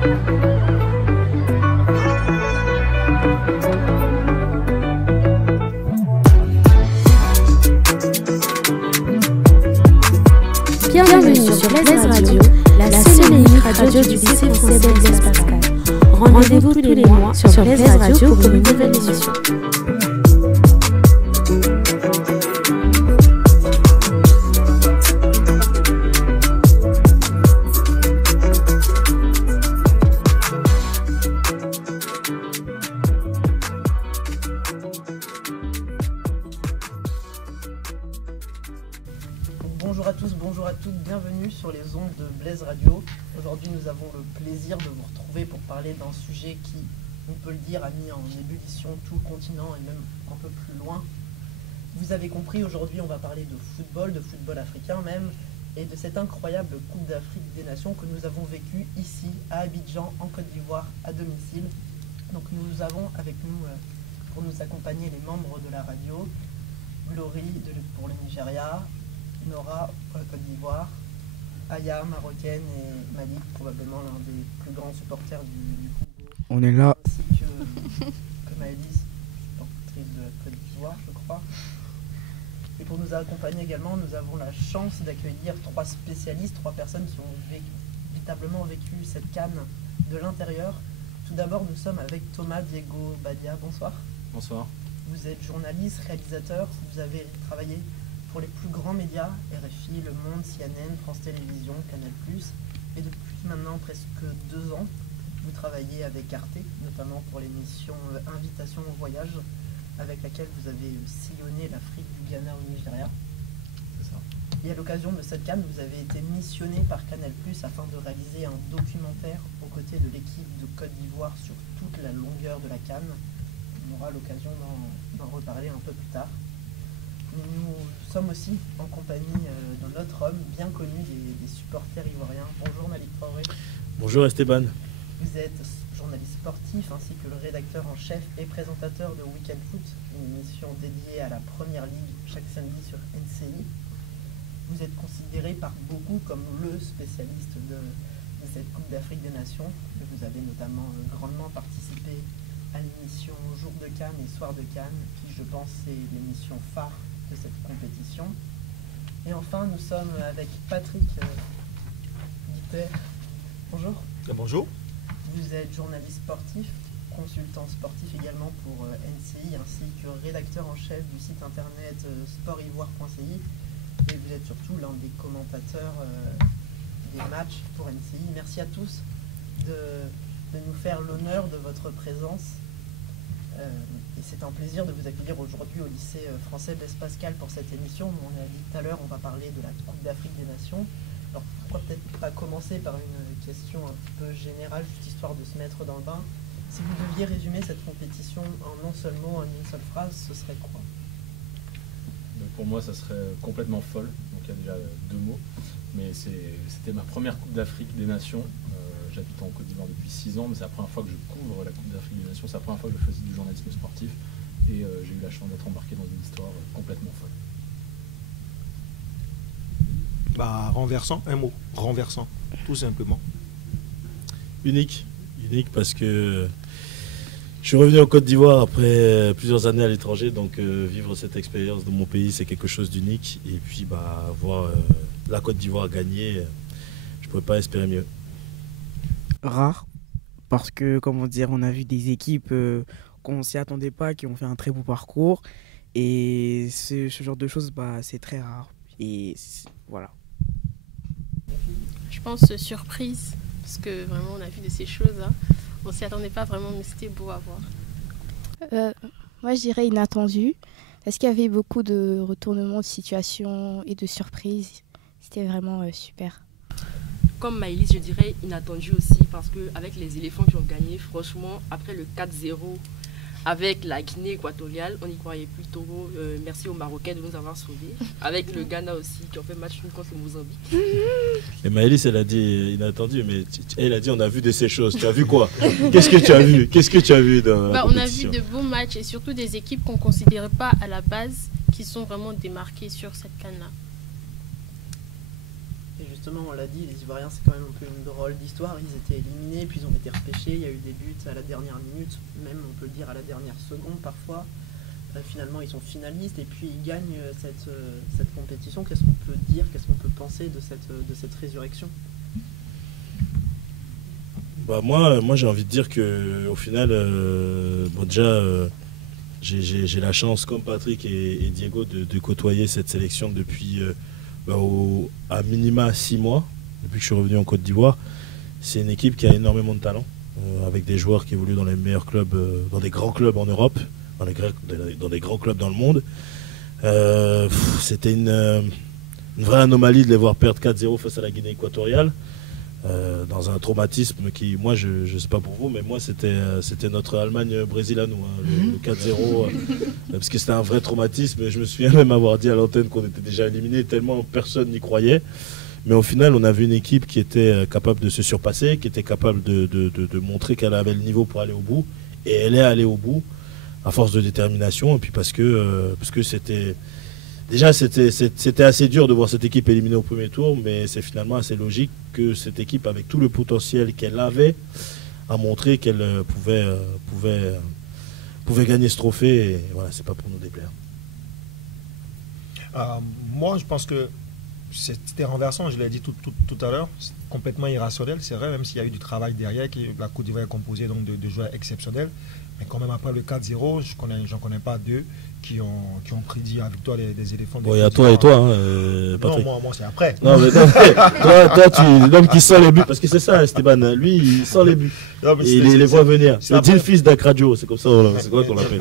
Bienvenue sur Blaise Radio, la seule et unique radio du lycée français Blaise Pascal. Rendez-vous tous les mois sur Blaise Radio pour une nouvelle émission. Bonjour à tous, bonjour à toutes, bienvenue sur les ondes de Blaise Radio. Aujourd'hui nous avons le plaisir de vous retrouver pour parler d'un sujet qui, on peut le dire, a mis en ébullition tout le continent et même un peu plus loin. Vous avez compris, aujourd'hui on va parler de football africain même, et de cette incroyable Coupe d'Afrique des Nations que nous avons vécue ici, à Abidjan, en Côte d'Ivoire, à domicile. Donc nous avons avec nous, pour nous accompagner, les membres de la radio, Glory pour le Nigeria, Nora pour la Côte d'Ivoire, Aya, marocaine, et Malik, probablement l'un des plus grands supporters du Congo. On est là. Ainsi que Maëlys, supportrice de la Côte d'Ivoire, je crois. Et pour nous accompagner également, nous avons la chance d'accueillir trois spécialistes, trois personnes qui ont véritablement vécu cette CAN de l'intérieur. Tout d'abord, nous sommes avec Thomas Diego Badia. Bonsoir. Bonsoir. Vous êtes journaliste, réalisateur, vous avez travaillé pour les plus grands médias, RFI, Le Monde, CNN, France Télévisions, Canal+. Et depuis maintenant presque 2 ans, vous travaillez avec Arte, notamment pour l'émission Invitation au voyage, avec laquelle vous avez sillonné l'Afrique, du Ghana au Nigeria. C'est ça. Et à l'occasion de cette CAN, vous avez été missionné par Canal+, afin de réaliser un documentaire aux côtés de l'équipe de Côte d'Ivoire sur toute la longueur de la CAN. On aura l'occasion d'en reparler un peu plus tard. Nous sommes aussi en compagnie d'un autre homme bien connu des supporters ivoiriens. Bonjour Malik Traoré. Bonjour Esteban. Vous êtes journaliste sportif ainsi que le rédacteur en chef et présentateur de Weekend Foot, une émission dédiée à la Première Ligue chaque samedi sur NCI. Vous êtes considéré par beaucoup comme le spécialiste de cette Coupe d'Afrique des Nations. Vous avez notamment grandement participé à l'émission Jour de Cannes et Soir de Cannes, qui je pense est l'émission phare de cette compétition. Et enfin, nous sommes avec Patrick Guiter. Bonjour. Bonjour. Vous êtes journaliste sportif, consultant sportif également pour NCI, ainsi que rédacteur en chef du site internet sportivoire.ci. Et vous êtes surtout l'un des commentateurs des matchs pour NCI. Merci à tous de nous faire l'honneur de votre présence. Et c'est un plaisir de vous accueillir aujourd'hui au lycée français Blaise Pascal pour cette émission. On a dit tout à l'heure, on va parler de la Coupe d'Afrique des Nations. Alors pourquoi peut-être pas commencer par une question un petit peu générale, juste histoire de se mettre dans le bain. Si vous deviez résumer cette compétition en un seul mot, en une seule phrase, ce serait quoi? Pour moi, ça serait complètement folle. Donc il y a déjà 2 mots. Mais c'était ma première Coupe d'Afrique des Nations. J'habite en Côte d'Ivoire depuis 6 ans, mais c'est la première fois que je couvre la Coupe d'Afrique des Nations. C'est la première fois que je faisais du journalisme sportif. Et j'ai eu la chance d'être embarqué dans une histoire complètement folle. Renversant, un mot. Renversant, tout simplement. Unique parce que je suis revenu en Côte d'Ivoire après plusieurs années à l'étranger, donc vivre cette expérience dans mon pays, c'est quelque chose d'unique. Et puis voir la Côte d'Ivoire gagner, je ne pouvais pas espérer mieux. Rare, parce que, comment dire, on a vu des équipes qu'on ne s'y attendait pas, qui ont fait un très beau parcours. Et ce genre de choses, c'est très rare. Et voilà. Je pense surprise, parce que vraiment on a vu de ces choses. On s'y attendait pas vraiment, mais c'était beau à voir. Moi je dirais inattendu, parce qu'il y avait beaucoup de retournements de situation et de surprises. C'était vraiment super. Comme Maëlys, je dirais inattendu aussi, parce qu'avec les éléphants qui ont gagné, franchement, après le 4-0 avec la Guinée équatoriale, on n'y croyait plus trop. Merci aux Marocains de nous avoir sauvés. Avec le Ghana aussi, qui ont fait match nul contre le Mozambique. Et Maëlys, elle a dit inattendu, mais elle a dit on a vu de ces choses. Tu as vu quoi? Qu'est-ce que tu as vu? Qu'est-ce que tu as vu dans la compétition? On a vu de beaux matchs et surtout des équipes qu'on ne considérait pas à la base, qui sont vraiment démarquées sur cette CAN-là. Et justement, on l'a dit, les Ivoiriens, c'est quand même un peu une drôle d'histoire. Ils étaient éliminés, puis ils ont été repêchés. Il y a eu des buts à la dernière minute, même on peut le dire à la dernière seconde parfois. Finalement, ils sont finalistes et puis ils gagnent cette compétition. Qu'est-ce qu'on peut dire, qu'est-ce qu'on peut penser de cette résurrection? Moi j'ai envie de dire qu'au final, déjà, j'ai la chance, comme Patrick et Diego, de côtoyer cette sélection depuis à minima 6 mois, depuis que je suis revenu en Côte d'Ivoire. C'est une équipe qui a énormément de talent, avec des joueurs qui évoluent dans les meilleurs clubs, dans des grands clubs en Europe, dans des grands clubs dans le monde. C'était une vraie anomalie de les voir perdre 4-0 face à la Guinée équatoriale, dans un traumatisme qui, moi, je ne sais pas pour vous, mais moi, c'était notre Allemagne-Brésil à nous, hein, le 4-0, parce que c'était un vrai traumatisme. Je me souviens même avoir dit à l'antenne qu'on était déjà éliminé, tellement personne n'y croyait. Mais au final, on avait une équipe qui était capable de se surpasser, qui était capable de montrer qu'elle avait le niveau pour aller au bout. Et elle est allée au bout à force de détermination. Et puis parce que c'était... Déjà, c'était assez dur de voir cette équipe éliminée au premier tour, mais c'est finalement assez logique que cette équipe, avec tout le potentiel qu'elle avait, a montré qu'elle pouvait gagner ce trophée. Et voilà, c'est pas pour nous déplaire. Moi, je pense que c'était renversant, je l'ai dit tout à l'heure, complètement irrationnel, c'est vrai, même s'il y a eu du travail derrière, que la Côte d'Ivoire est composée donc de joueurs exceptionnels, mais quand même après le 4-0, j'en connais pas deux qui ont prédit la victoire des éléphants. Bon, il y a toi et toi, hein, Patrick. Non, moi c'est après. Non, mais toi, tu es l'homme qui sent les buts, parce que c'est ça, Esteban, lui, il sent les buts. Non, et il les voit venir. C'est le fils d'Akradio, c'est comme ça, c'est quoi qu'on l'appelle.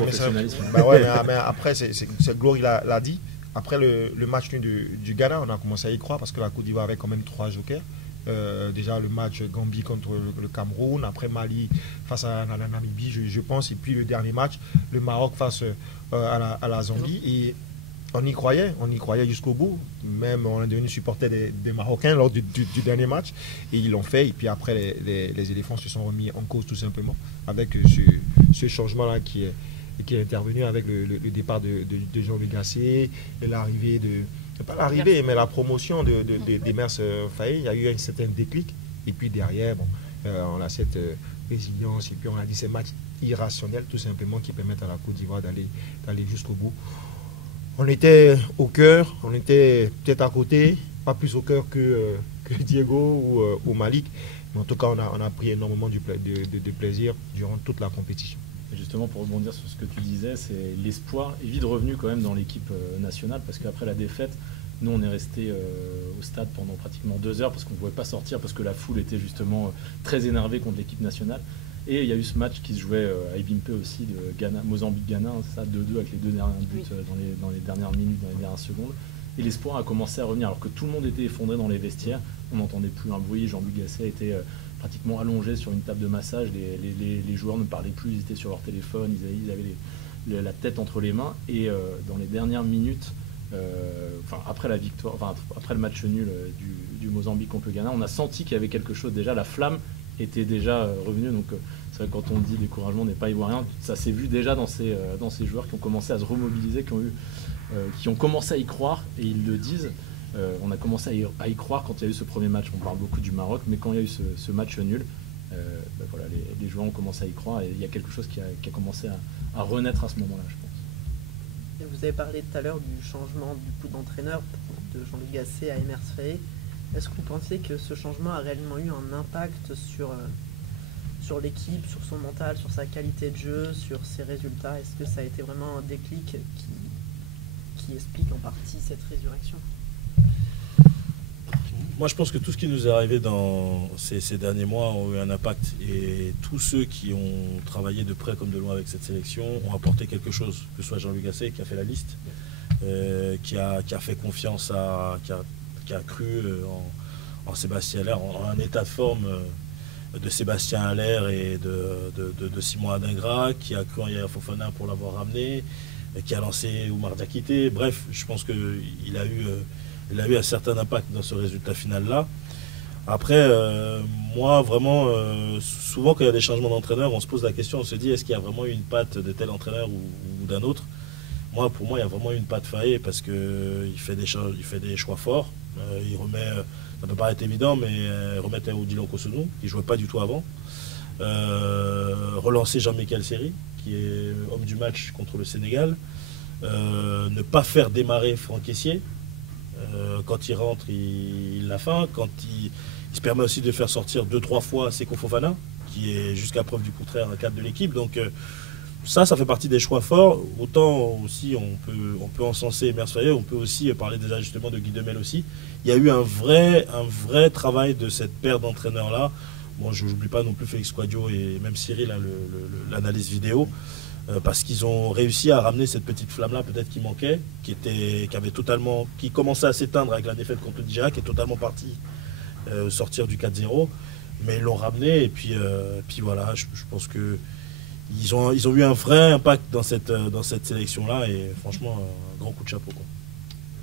Bah ouais, mais après, c'est Glory l'a dit. Après le match du Ghana, on a commencé à y croire parce que la Côte d'Ivoire avait quand même 3 jokers. Déjà le match Gambie contre le Cameroun, après Mali face à la Namibie, je pense, et puis le dernier match, le Maroc face à la Zambie. Et on y croyait jusqu'au bout. Même on est devenu supporter des Marocains lors du dernier match. Et ils l'ont fait. Et puis après, les éléphants se sont remis en cause tout simplement avec ce changement-là qui est intervenu avec le départ de Jean-Louis Gasset et l'arrivée pas l'arrivée, mais la promotion d'Emers Faé. Il y a eu un certain déclic. Et puis derrière, on a cette résilience. Et puis on a dit ces matchs irrationnels, tout simplement, qui permettent à la Côte d'Ivoire d'aller jusqu'au bout. On était au cœur, on était peut-être à côté, pas plus au cœur que Diego ou Malik. Mais en tout cas, on a pris énormément de plaisir durant toute la compétition. Et justement, pour rebondir sur ce que tu disais, c'est l'espoir est vite revenu quand même dans l'équipe nationale, parce qu'après la défaite, nous on est resté au stade pendant pratiquement 2 heures parce qu'on ne pouvait pas sortir, parce que la foule était justement très énervée contre l'équipe nationale. Et il y a eu ce match qui se jouait à Ibimpe aussi, de Ghana, Mozambique-Ghana, ça 2-2 avec les 2 derniers buts dans les dernières minutes, dans les dernières secondes. Et l'espoir a commencé à revenir, alors que tout le monde était effondré dans les vestiaires, on n'entendait plus un bruit. Jean-Louis Gasset était pratiquement allongé sur une table de massage, les joueurs ne parlaient plus, ils étaient sur leur téléphone, ils avaient la tête entre les mains. Et dans les dernières minutes, après la victoire, après le match nul du Mozambique contre le Ghana, on a senti qu'il y avait quelque chose déjà, la flamme était déjà revenue. Donc c'est vrai que quand on dit découragement n'est pas ivoirien, ça s'est vu déjà dans ces joueurs qui ont commencé à se remobiliser, qui ont commencé à y croire, et ils le disent. On a commencé à y croire quand il y a eu ce premier match. On parle beaucoup du Maroc, mais quand il y a eu ce match nul, voilà, les joueurs ont commencé à y croire, et il y a quelque chose qui a commencé à renaître à ce moment-là, je pense. Et vous avez parlé tout à l'heure du changement du coup d'entraîneur de Jean-Louis Gasset à Emers Faé. Est-ce que vous pensez que ce changement a réellement eu un impact sur l'équipe, sur son mental, sur sa qualité de jeu, sur ses résultats? Est-ce que ça a été vraiment un déclic qui explique en partie cette résurrection? Moi, je pense que tout ce qui nous est arrivé dans ces derniers mois ont eu un impact. Et tous ceux qui ont travaillé de près comme de loin avec cette sélection ont apporté quelque chose. Que ce soit Jean-Louis Gasset qui a fait la liste, qui a fait confiance qui a cru en Sébastien Haller, en un état de forme de Sébastien Haller et de Simon Adingra, qui a cru en Yaya Fofana pour l'avoir ramené, qui a lancé Oumar Diakité. Bref, je pense qu'il a eu un certain impact dans ce résultat final-là. Après, moi, vraiment, souvent quand il y a des changements d'entraîneur, on se pose la question, on se dit, est-ce qu'il y a vraiment eu une patte de tel entraîneur ou d'un autre? Pour moi, il y a vraiment eu une patte Faé, parce qu'il fait des choix forts. Il remet Ça peut paraître évident, mais remettre un Odilon Kosonou, qui ne jouait pas du tout avant. Relancer Jean-Michel Seri, qui est homme du match contre le Sénégal. Ne pas faire démarrer Franck Kessié. Quand il rentre, il l'a faim. Quand il se permet aussi de faire sortir 2-3 fois Seko Fofana, qui est jusqu'à preuve du contraire un cadre de l'équipe. Donc ça fait partie des choix forts. Autant aussi on peut encenser Emer Soyer, on peut aussi parler des ajustements de Guy Demel aussi. Il y a eu un vrai travail de cette paire d'entraîneurs-là. Bon, je n'oublie pas non plus Félix Kouadio et même Cyril, hein, l'analyse vidéo, parce qu'ils ont réussi à ramener cette petite flamme-là, peut-être qui manquait, qui commençait à s'éteindre avec la défaite contre le Nigeria, qui est totalement partie sortir du 4-0. Mais ils l'ont ramené, et puis voilà, je pense que ils ont eu un vrai impact dans cette sélection-là, et franchement, un grand coup de chapeau, quoi.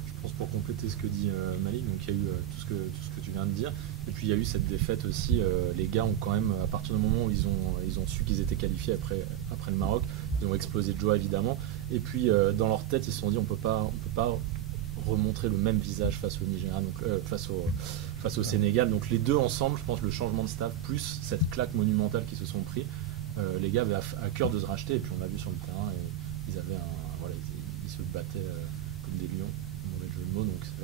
Je pense pour compléter ce que dit Malik, donc il y a eu tout ce que tu viens de dire, et puis il y a eu cette défaite aussi. Les gars ont quand même, à partir du moment où ils ont su qu'ils étaient qualifiés après le Maroc, ils ont explosé de joie évidemment, et puis dans leur tête ils se sont dit on peut pas remontrer le même visage face au Nigeria, donc face au Sénégal. Donc les deux ensemble, je pense, le changement de staff plus cette claque monumentale qu'ils se sont pris, les gars avaient à cœur de se racheter, et puis on l'a vu sur le terrain, et ils avaient ils se battaient comme des lions, mauvais jeu de mots. Donc c'est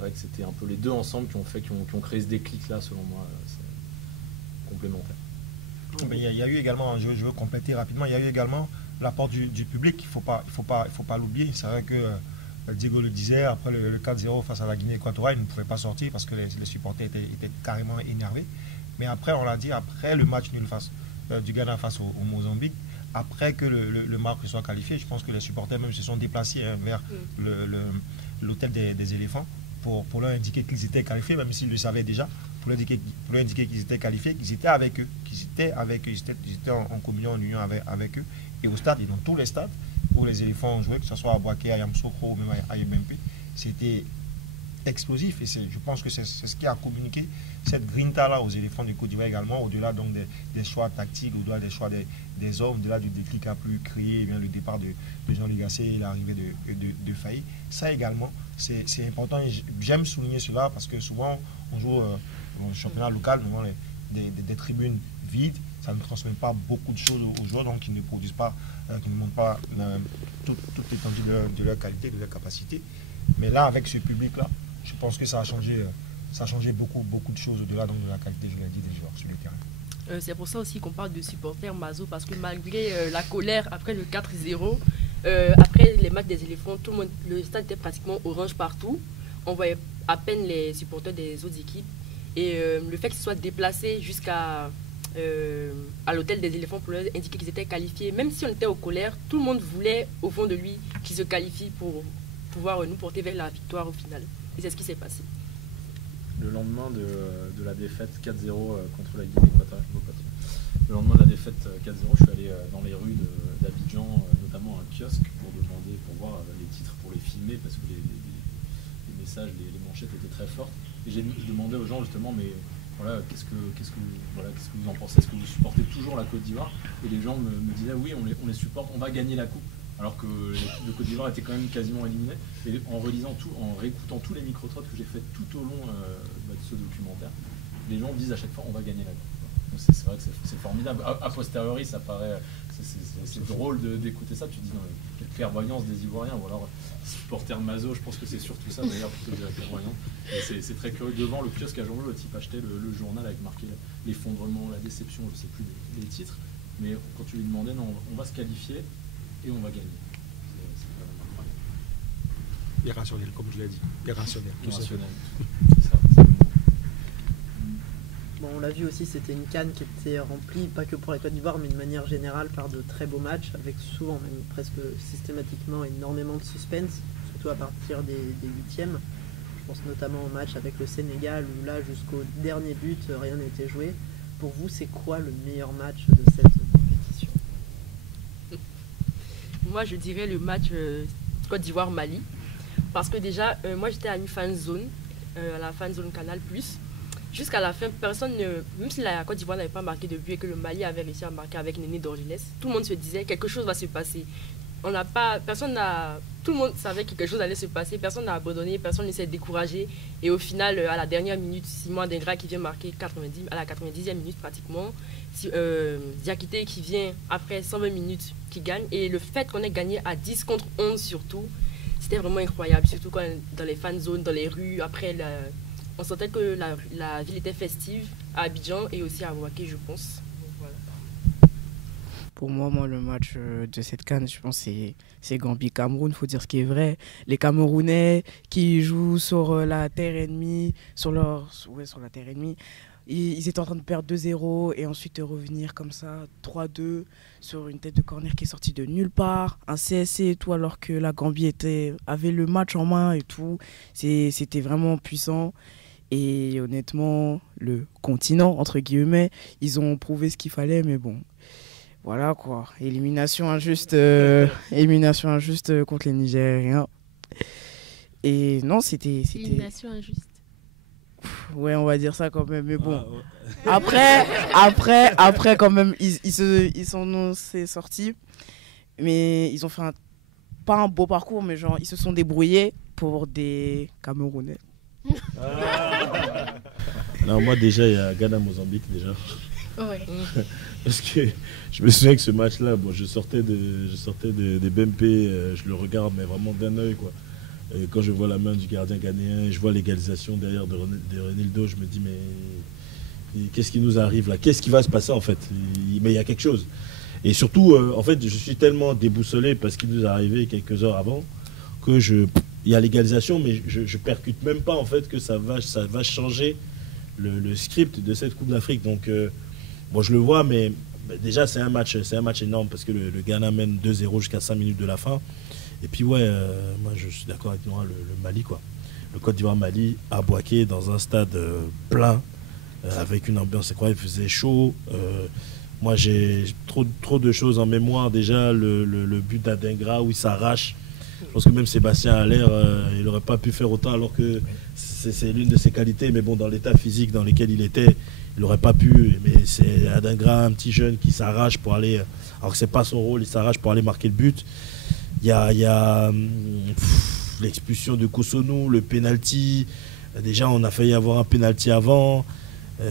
vrai que c'était un peu les deux ensemble qui ont créé ce déclic là, selon moi. C'est complémentaire. Il y a eu également, je veux compléter rapidement, il y a eu également l'apport du public. Il faut pas l'oublier. C'est vrai que Diego le disait, après le 4-0 face à la Guinée équatoriale, il ne pouvait pas sortir parce que les supporters étaient carrément énervés. Mais après, on l'a dit, après le match nul du Ghana face au Mozambique, après que le Maroc soit qualifié, je pense que les supporters même se sont déplacés vers l'hôtel des éléphants pour leur indiquer qu'ils étaient qualifiés, même s'ils le savaient déjà, pour leur indiquer qu'ils étaient qualifiés, qu'ils étaient avec eux, qu'ils étaient en communion, en union avec eux. Et au stade, et dans tous les stades où les éléphants ont joué, que ce soit à Boaké, à Yamoussoukro ou même à Yebempe, c'était explosif, et je pense que c'est ce qui a communiqué cette grinta-là aux éléphants du Côte d'Ivoire également, au-delà donc des choix tactiques, au-delà des choix des hommes, au-delà du déclic a pu créer le départ de Jean-Louis Gasset et l'arrivée de Faye. Ça également, c'est important, et j'aime souligner cela parce que souvent on joue au championnat local devant des tribunes vides, ça ne transmet pas beaucoup de choses aux joueurs, donc ils ne produisent pas, qui ne montrent pas toute l'étendue de leur qualité, de leur capacité. Mais là, avec ce public-là, je pense que ça a changé beaucoup de choses au-delà de la qualité, je l'ai dit, des joueurs sur le terrain. C'est pour ça aussi qu'on parle de supporters Mazo, parce que malgré la colère après le 4-0, après les matchs des éléphants, le stade était pratiquement orange partout. On voyait à peine les supporters des autres équipes. Et le fait qu'ils soient déplacés jusqu'à l'hôtel des éléphants pour leur indiquer qu'ils étaient qualifiés, même si on était aux colères, tout le monde voulait au fond de lui qu'ils se qualifient pour pouvoir nous porter vers la victoire au final. Et c'est ce qui s'est passé. Le lendemain de la défaite 4-0 contre la Guinée équatoriale, le lendemain de la défaite 4-0, je suis allé dans les rues d'Abidjan, notamment à un kiosque, pour voir les titres, pour les filmer, parce que les messages, les manchettes étaient très fortes. Et je demandais aux gens justement, mais voilà, qu'est-ce que vous en pensez? Est-ce que vous supportez toujours la Côte d'Ivoire? Et les gens me disaient oui, on les supporte, on va gagner la coupe. Alors que l'équipe de Côte d'Ivoire était quand même quasiment éliminée. Et en réécoutant tous les micro-trottes que j'ai fait tout au long de ce documentaire, les gens disent à chaque fois on va gagner la coupe. Donc c'est vrai que c'est formidable. A posteriori, ça paraît, c'est drôle d'écouter ça. Tu te dis non, quelle clairvoyance des Ivoiriens, ou alors supporter Mazo, je pense que c'est surtout ça d'ailleurs, plutôt que de la clairvoyance. Et c'est très curieux. Devant le kiosque à Jean-Loup, le type achetait le journal avec marqué l'effondrement, la déception, je ne sais plus les titres. Mais quand tu lui demandais, non, on va se qualifier et on va gagner. C'est vraiment incroyable. Irrationnel, comme je l'ai dit. Irrationnel. C'est ça. Bon, on l'a vu aussi, c'était une CAN qui était remplie, pas que pour la Côte d'Ivoire, mais de manière générale par de très beaux matchs, avec souvent, même presque systématiquement, énormément de suspense, surtout à partir des huitièmes. Je pense notamment au match avec le Sénégal, où là, jusqu'au dernier but, rien n'était joué. Pour vous, c'est quoi le meilleur match de cette compétition? Moi, je dirais le match Côte d'Ivoire-Mali. Parce que déjà, moi, j'étais à une fan zone, à la fan zone Canal+. Jusqu'à la fin, personne même si la Côte d'Ivoire n'avait pas marqué de but et que le Mali avait réussi à marquer avec Néné Dorgelès, tout le monde se disait quelque chose va se passer. on n'a pas, personne n'a, tout le monde savait que quelque chose allait se passer, personne n'a abandonné, personne ne s'est découragé. Et au final, à la dernière minute, Simon Adingra qui vient marquer à la 90e minute pratiquement, Diakité qui vient après 120 minutes qui gagne. Et le fait qu'on ait gagné à 10 contre 11 surtout, c'était vraiment incroyable. Surtout quand dans les fan zones, dans les rues, après, on sentait que la ville était festive à Abidjan et aussi à Bouaké, je pense. Pour moi, le match de cette CAN, je pense que c'est Gambie-Cameroun, il faut dire ce qui est vrai. Les Camerounais qui jouent sur la terre ennemie, sur la terre ennemie, ils étaient en train de perdre 2-0 et ensuite revenir comme ça, 3-2, sur une tête de corner qui est sortie de nulle part, un CSC et tout, alors que la Gambie avait le match en main et tout. C'était vraiment puissant. Et honnêtement, le continent, entre guillemets, ils ont prouvé ce qu'il fallait, mais bon. Voilà quoi, élimination injuste contre les Nigériens. Et non, c'était... Élimination injuste. Ouais, on va dire ça quand même, mais bon. Après quand même, ils sont sortis. Mais ils ont fait pas un beau parcours, mais genre, ils se sont débrouillés pour des Camerounais. Non, moi déjà, il y a Ghana-Mozambique déjà. Ouais. Parce que je me souviens que ce match-là, bon, je sortais des BMP, je le regarde, mais vraiment d'un œil, quoi. Et quand je vois la main du gardien ghanéen, je vois l'égalisation derrière de Renildo, je me dis, mais qu'est-ce qui nous arrive là? Qu'est-ce qui va se passer en fait? Mais il y a quelque chose. Et surtout, en fait, je suis tellement déboussolé parce qu'il nous est arrivé quelques heures avant que il y a l'égalisation, mais je percute même pas en fait que ça va changer le script de cette Coupe d'Afrique. Donc bon, je le vois, mais déjà c'est un match énorme parce que le Ghana mène 2-0 jusqu'à 5 minutes de la fin. Et puis ouais, moi je suis d'accord avec Noah, le Mali quoi. Le Côte d'Ivoire-Mali à Bouaké dans un stade plein, avec une ambiance incroyable, il faisait chaud. Moi j'ai trop de choses en mémoire. Déjà le but d'Adingra où il s'arrache. Je pense que même Sébastien Haller, il n'aurait pas pu faire autant alors que c'est l'une de ses qualités. Mais bon, dans l'état physique dans lequel il était, il n'aurait pas pu. Mais c'est Adingra, un petit jeune qui s'arrache pour aller, alors que c'est pas son rôle, il s'arrache pour aller marquer le but. Il y a l'expulsion de Kosonou, le penalty. Déjà, on a failli avoir un penalty avant.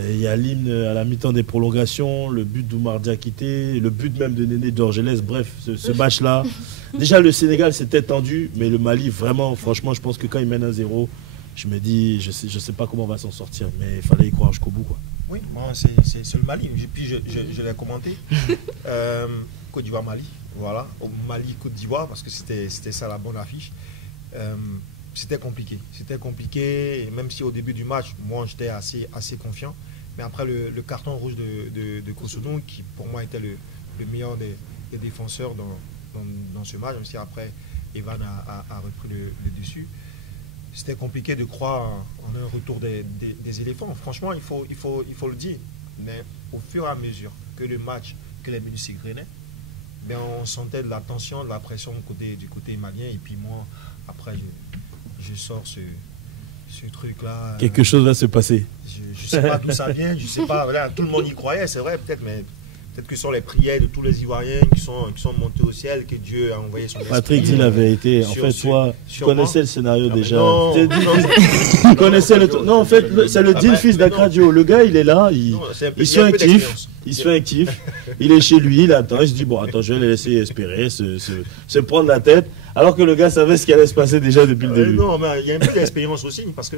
Il y a l'hymne à la mi-temps des prolongations, le but d'Oumar Diakité, le but même de Néné Dorgelès. Bref, ce match-là. Déjà, le Sénégal s'était tendu, mais le Mali, vraiment, franchement, je pense que quand il mène 1-0, je me dis, je sais pas comment on va s'en sortir, mais il fallait y croire jusqu'au bout, quoi. Oui, moi, c'est le Mali. Puis je l'ai commenté. Côte d'Ivoire-Mali, voilà. Mali-Côte d'Ivoire, parce que c'était ça la bonne affiche. C'était compliqué. C'était compliqué, et même si au début du match, moi, j'étais assez confiant. Mais après, le carton rouge de Kosonou, qui pour moi était le meilleur des défenseurs dans ce match, même si après, Evan a repris le dessus. C'était compliqué de croire en un retour des éléphants. Franchement, il faut le dire. Mais au fur et à mesure que les minutes s'égrenaient, ben on sentait de la tension, de la pression du côté malien. Et puis moi, après, je sors ce truc-là. Quelque chose va se passer. Je ne sais pas d'où ça vient, je sais pas. Voilà, tout le monde y croyait, c'est vrai, peut-être, mais peut-être que ce sont les prières de tous les Ivoiriens qui sont montés au ciel, que Dieu a envoyé son esprit. Patrick dit la vérité. En fait, toi, tu connaissais le scénario déjà. Non, tu connaissais le. Non, en fait, c'est le deal fils d'Akradio. Le gars, il est là, il se fait actif. Il est chez lui, il attend. Il se dit bon, attends, je vais le laisser espérer, se prendre la tête. Alors que le gars savait ce qui allait se passer déjà depuis le début. Non, mais il y a un peu d'expérience aussi, parce que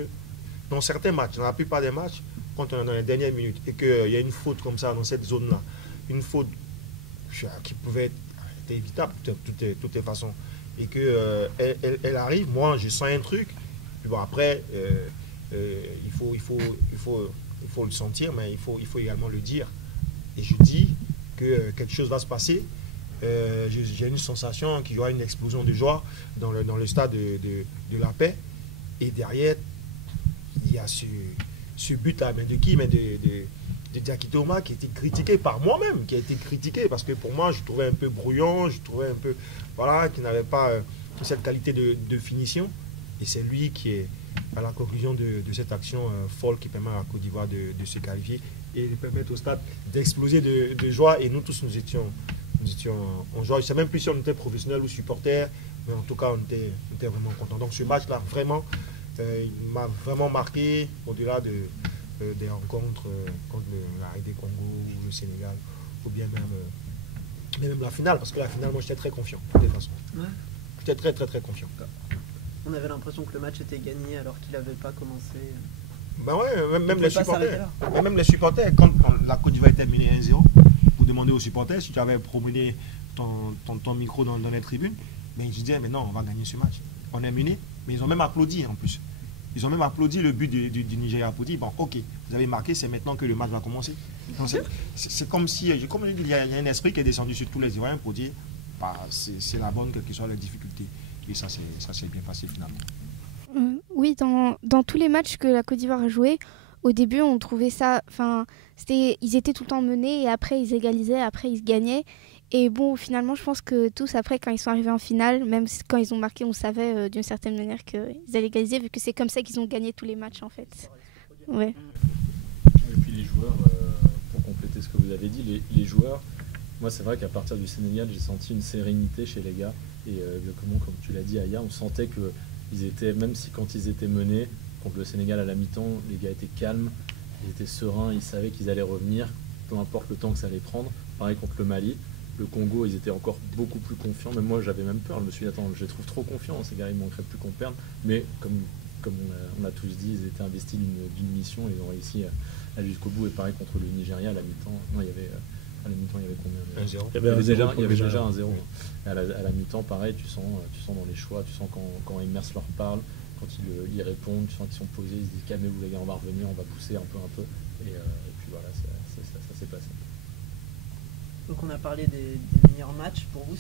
dans certains matchs, dans la plupart des matchs, quand on est dans les dernières minutes et qu'il y a une faute comme ça dans cette zone-là, une faute qui pouvait être évitable de toutes les façons, et qu'elle arrive, moi je sens un truc, puis bon après, il faut le sentir, mais il faut également le dire. Et je dis que quelque chose va se passer. J'ai une sensation qu'il y aura une explosion de joie dans le stade de la paix. Et derrière, il y a ce but à de qui, mais de Diakité Oumar, qui a été critiqué par moi-même, parce que pour moi, je trouvais un peu brouillon, je trouvais un peu, voilà, qui n'avait pas cette qualité de finition. Et c'est lui qui est à la conclusion de cette action folle qui permet à la Côte d'Ivoire de se qualifier et de permettre au stade d'exploser de joie. Et nous tous, nous étions On jouait, je ne sais même plus si on était professionnel ou supporter, mais en tout cas, on était vraiment content. Donc ce match-là, vraiment, il m'a vraiment marqué au-delà des rencontres contre la RD Congo ou le Sénégal, ou bien même la finale, parce que la finale, moi, j'étais très confiant, de toute façon. Ouais. J'étais très, très, très confiant. On avait l'impression que le match était gagné alors qu'il n'avait pas commencé. Ben ouais, même On les peut pas s'arrêter supporters. là. Mais même les supporters, quand la Côte d'Ivoire était menée 1-0, vous demandez aux supporters si tu avais promené ton micro dans les tribunes, ben ils disaient, mais non, on va gagner ce match. On est mené, mais ils ont même applaudi en plus. Ils ont même applaudi le but du Nigeria pour dire, bon, ok, vous avez marqué, c'est maintenant que le match va commencer. C'est comme si, comme il y a un esprit qui est descendu sur tous les Ivoiriens pour dire, bah, c'est la bonne, quelles que soient les difficultés. Et ça s'est bien passé finalement. Oui, dans tous les matchs que la Côte d'Ivoire a joué, au début, on trouvait ça... ils étaient tout le temps menés et après, ils égalisaient, après, ils gagnaient. Et bon, finalement, je pense que tous, après, quand ils sont arrivés en finale, même quand ils ont marqué, on savait d'une certaine manière qu'ils allaient égaliser, vu que c'est comme ça qu'ils ont gagné tous les matchs, en fait. Ouais. Et puis les joueurs, pour compléter ce que vous avez dit, les joueurs, moi c'est vrai qu'à partir du Sénégal, j'ai senti une sérénité chez les gars. Et comme tu l'as dit, Aya, on sentait que ils étaient, même si quand ils étaient menés contre le Sénégal à la mi-temps, les gars étaient calmes, ils étaient sereins, ils savaient qu'ils allaient revenir, peu importe le temps que ça allait prendre. Pareil contre le Mali, le Congo, ils étaient encore beaucoup plus confiants. Même moi, j'avais même peur. Je me suis dit, attends, je les trouve trop confiants, ces gars, ils ne manqueraient plus qu'on perde. Mais comme on a tous dit, ils étaient investis d'une mission, ils ont réussi à aller jusqu'au bout. Et pareil contre le Nigeria à la mi-temps. Non, à la mi-temps, il y avait combien? 1-0. Il y avait déjà 1-0. À la mi-temps, pareil, tu sens dans les choix, tu sens quand Emerse leur parle, quand ils répondent, tu sens qu'ils sont posés, ils se disent calmez-vous les gars, on va revenir, on va pousser un peu. Et puis voilà, ça s'est passé. Donc on a parlé des meilleurs matchs pour vous.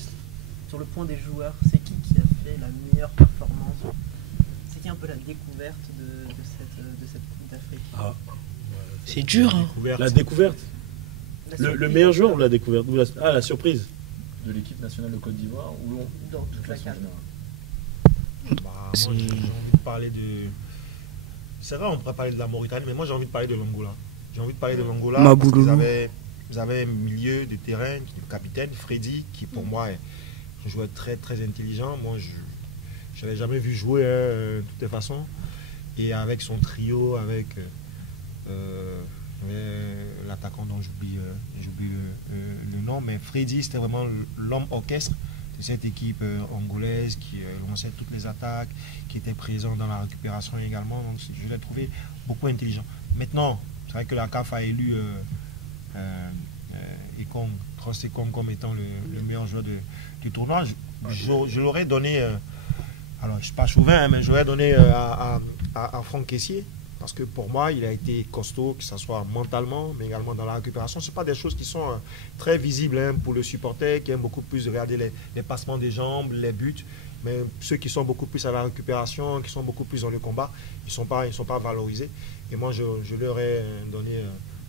Sur le point des joueurs, c'est qui a fait la meilleure performance? C'est qui un peu la découverte de cette Coupe d'Afrique? C'est dur, hein. La découverte. Le meilleur joueur ou la découverte? La surprise de l'équipe nationale de Côte d'Ivoire ou dans toute la CAN? Moi, j'ai envie de parler de... C'est vrai, on pourrait parler de la Mauritanie, mais moi, j'ai envie de parler de l'Angola. J'ai envie de parler de l'Angola parce que vous avez un milieu de terrain, le capitaine, Freddy, qui pour moi est un joueur très, très intelligent. Moi, je ne l'avais jamais vu jouer de toutes les façons. Et avec son trio, avec l'attaquant dont j'oublie le nom, mais Freddy, c'était vraiment l'homme orchestre de cette équipe angolaise qui lançait toutes les attaques, qui était présent dans la récupération également. Donc je l'ai trouvé beaucoup intelligent. Maintenant, c'est vrai que la CAF a élu Cross Ekong comme étant le meilleur joueur du tournoi. Je l'aurais donné, alors je ne suis pas chauvin, mais je l'aurais donné à Franck Kessié. Parce que pour moi, il a été costaud, que ce soit mentalement, mais également dans la récupération. Ce ne sont pas des choses qui sont très visibles pour le supporter, qui aime beaucoup plus regarder les passements des jambes, les buts. Mais ceux qui sont beaucoup plus à la récupération, qui sont beaucoup plus dans le combat, ils ne sont pas valorisés. Et moi, je leur ai donné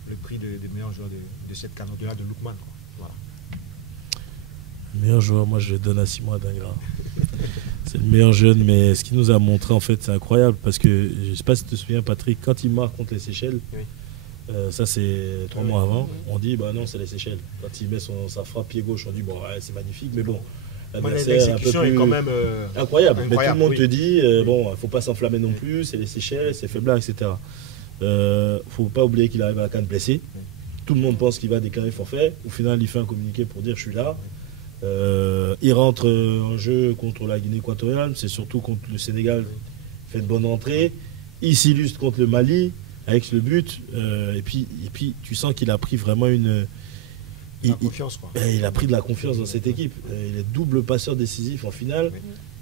le prix des meilleurs joueurs de cette CAN, au-delà de Lookman. Voilà. Le meilleur joueur, moi, je le donne à Simon Adingra. C'est le meilleur jeune, mais ce qu'il nous a montré, en fait, c'est incroyable. Parce que, je ne sais pas si tu te souviens, Patrick, quand il marque contre les Seychelles, ça c'est 3 mois avant, on dit, bah non, c'est les Seychelles. Quand il met sa frappe pied gauche, on dit, bon, ouais, c'est magnifique, mais bon. L'exécution est quand même incroyable. Mais tout le monde te dit, bon, il ne faut pas s'enflammer non plus, c'est les Seychelles, c'est faiblard, etc. Il ne faut pas oublier qu'il arrive à la CAN blessé. Tout le monde pense qu'il va déclarer forfait. Au final, il fait un communiqué pour dire, je suis là. Il rentre en jeu contre la Guinée équatoriale, c'est surtout contre le Sénégal, il fait une bonne entrée. Il s'illustre contre le Mali avec le but. Et puis, tu sens qu'il a pris vraiment confiance, quoi. Il a pris de la confiance dans cette équipe. Il est double passeur décisif en finale.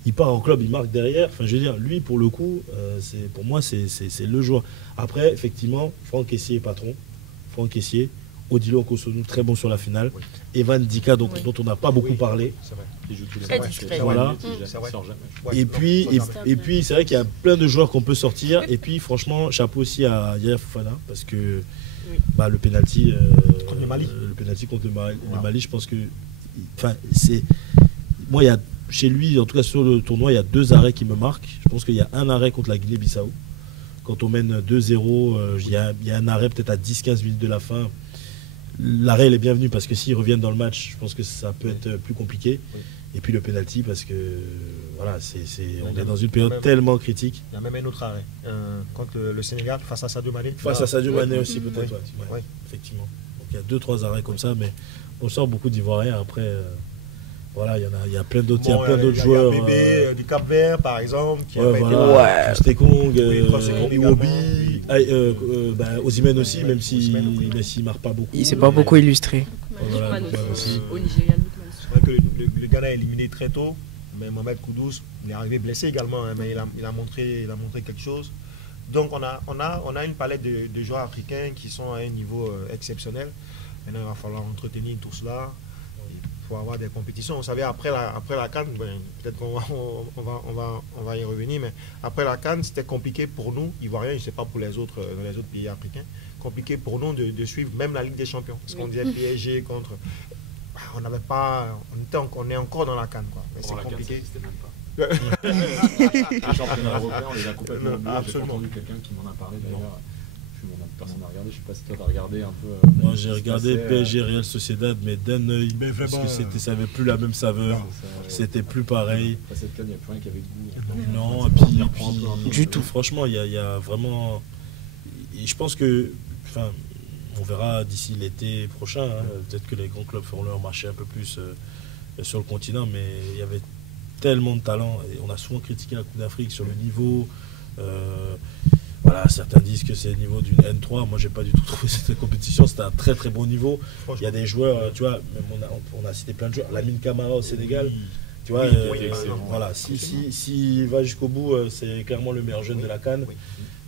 Il part en club, il marque derrière. Enfin, je veux dire, lui, pour le coup, pour moi, c'est le joueur. Après, effectivement, Franck Kessié est patron. Franck Kessié. Odilo Kosonou, très bon sur la finale. Evan Dika, dont on n'a pas beaucoup parlé. Très discret. Voilà. Et puis c'est vrai qu'il y a plein de joueurs qu'on peut sortir. Et puis, franchement, chapeau aussi à Yaya Fofana, parce que le penalty contre le Mali, je pense que. Moi, chez lui, en tout cas sur le tournoi, il y a 2 arrêts qui me marquent. Je pense qu'il y a un arrêt contre la Guinée-Bissau. Quand on mène 2-0, il y a un arrêt peut-être à 10-15 minutes de la fin. l'arrêt il est bienvenu parce que s'ils reviennent dans le match, je pense que ça peut être plus compliqué. Oui. Et puis le penalty parce que voilà, on est dans une période tellement critique. Il y a même un autre arrêt contre le Sénégal face à Sadio Mané. Face à Sadio Mané aussi peut-être. Oui. Effectivement. Donc il y a 2-3 arrêts comme ça, mais on sort beaucoup d'Ivoiriens après. Voilà, il y a plein d'autres joueurs. Il y a Bébé du Cap-Vert, par exemple, qui a été Stekong, Iwobi, Osimhen aussi, même s'il ne marque pas beaucoup. Il ne s'est pas beaucoup illustré. Voilà, aussi. Au Nigeria, c'est vrai que le Ghana a éliminé très tôt, mais Mohamed Kudus, il est arrivé blessé également, hein, mais il a montré quelque chose. Donc on a une palette de joueurs africains qui sont à un niveau exceptionnel. Maintenant, il va falloir entretenir tout cela. Pour avoir des compétitions. Vous savez, après la CAN, peut-être qu'on va y revenir, mais après la CAN, c'était compliqué pour nous, Ivoiriens, je ne sais pas pour les autres pays africains, compliqué pour nous de suivre même la Ligue des Champions. Parce qu'on disait PSG contre... On n'avait pas... On est encore dans la CAN, quoi. Mais c'est compliqué. Les championnats européens, on les a complètement oubliés. J'ai entendu quelqu'un qui m'en a parlé d'ailleurs. Personne n'a regardé, je ne sais pas si toi tu as regardé un peu. Moi j'ai regardé PSG Real Sociedad, mais d'un œil, parce que ça n'avait plus la même saveur, c'était plus pareil. Après cette canne, il n'y a plus rien qui avait de goût. Non, et puis du tout, franchement, il y a vraiment. Et je pense que. Enfin, on verra d'ici l'été prochain, hein, peut-être que les grands clubs feront leur marché un peu plus sur le continent, mais il y avait tellement de talent, et on a souvent critiqué la Coupe d'Afrique sur le niveau. Voilà, certains disent que c'est le niveau d'une N3. Moi, j'ai pas du tout trouvé cette compétition. C'était un très très bon niveau. Il y a des joueurs, tu vois, même on a cité plein de joueurs. Lamine Camara au Sénégal, tu vois, voilà, s'il va jusqu'au bout, c'est clairement le meilleur jeune de la CAN.